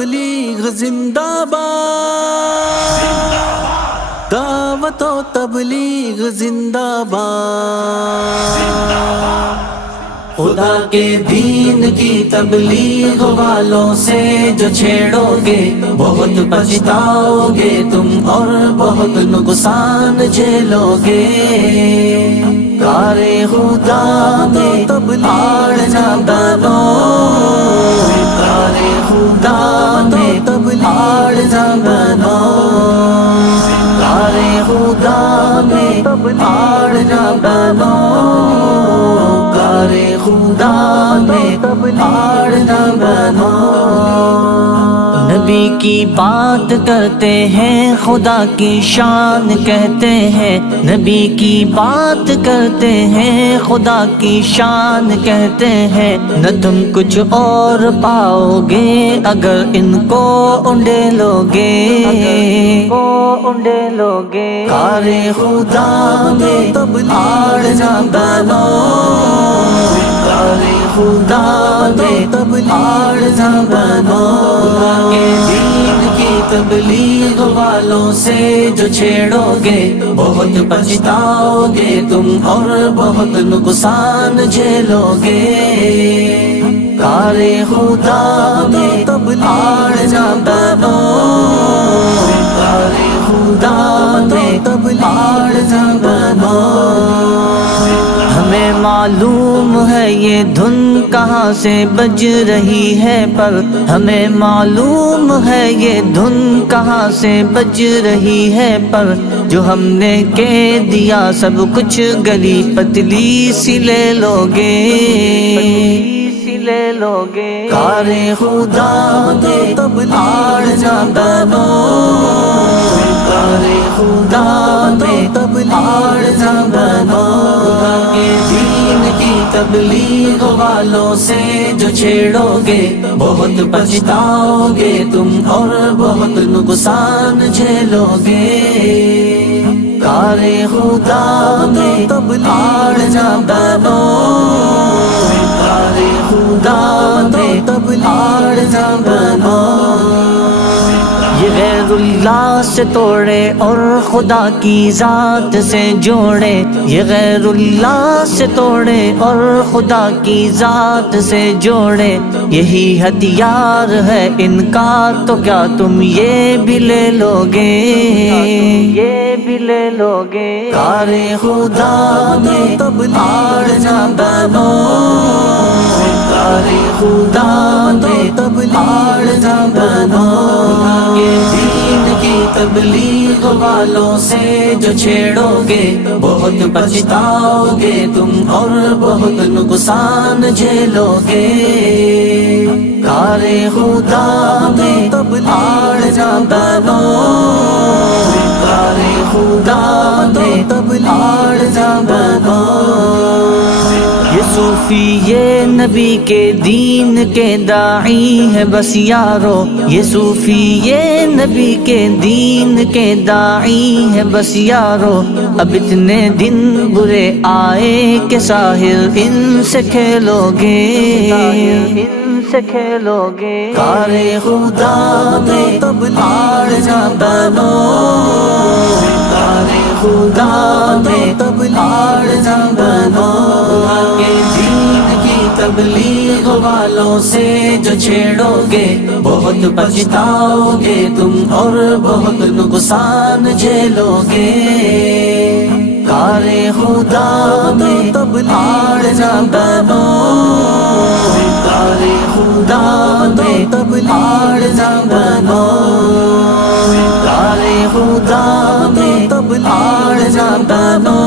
تبلیغ زندہ باد، دعوت و تبلیغ زندہ باد۔ خدا کے دین کی تبلیغ والوں سے جو چھیڑو گے بہت پچھتاؤ گے تم اور بہت نقصان جھیلو گے۔ کار خدا میں آڑ نہ بنو، کار خدا میں آڑ نہ بنو، کار خدا میں آڑ نہ بنو، کار خدا میں آڑ نہ بنو۔ نبی کی بات کرتے ہیں خدا کی شان کہتے ہیں، نبی کی بات کرتے ہیں خدا کی شان کہتے ہیں، نہ تم کچھ اور پاؤ گے اگر ان کو انڈیلو گے، کار خدا میں آڑ نہ بنو، کار خدا میں آڑ نہ بنو۔ دین کی تبلیغ والوں سے جو چھیڑو گے بہت پچھتاؤ گے تم اور بہت نقصان جھیلو گے۔ کار خدا میں آڑ نہ بنو، کار خدا میں آڑ نہ بنو۔ ہمیں معلوم ہے یہ دھن کہاں سے بج رہی ہے، پر ہمیں معلوم ہے یہ دھن کہاں سے بج رہی ہے، پر جو ہم نے کہہ دیا سب کچھ گلی پتلی سی لے لوگے، کار خدا میں آڑ نہ بنو، کار خدا میں آڑ نہ بنو۔ دین کی تبلیغ والوں سے جو چھیڑو گے بہت پچھتاؤ گے تم اور بہت نقصان جھیلو گے۔ کار خدا میں آڑ نہ بنو، کار خدا میں آڑ نہ بنو۔ یہ غیر اللہ سے توڑے اور خدا کی ذات سے جوڑے، یہ غیر اللہ سے توڑے اور خدا کی ذات سے جوڑے، یہی ہتھیار ہے ان کا تو کیا تم یہ بھی لے لوگے، کار خدا میں آڑ نہ بنو، کار خدا میں آڑ نہ بنو۔ دین کی تبلیغ والوں سے جو چھیڑو گے بہت پچھتاؤ گے تم اور بہت نقصان جھیلو گے۔ کار خدا میں آڑ نہ بنو، کار خدا میں آڑ نہ بنو۔ یہ صوفی یہ نبی کے دین کے داعی ہے بس یارو، یہ صوفی یہ نبی کے دین کے داعی ہے بس یارو، اب اتنے دن برے آئے کہ ساحر ان سے کھیلو گے، کار خدا میں آڑ نہ بنو، کار خدا میں آڑ نہ بنو۔ دین کی تبلیغ والوں سے جو چھیڑو گے بہت پچھتاؤ گے تم اور بہت نقصان جھیلو گے۔ کار خدا میں آڑ نہ بنو، کار خدا میں آڑ نہ بنو، کار خدا میں آڑ نہ بنو،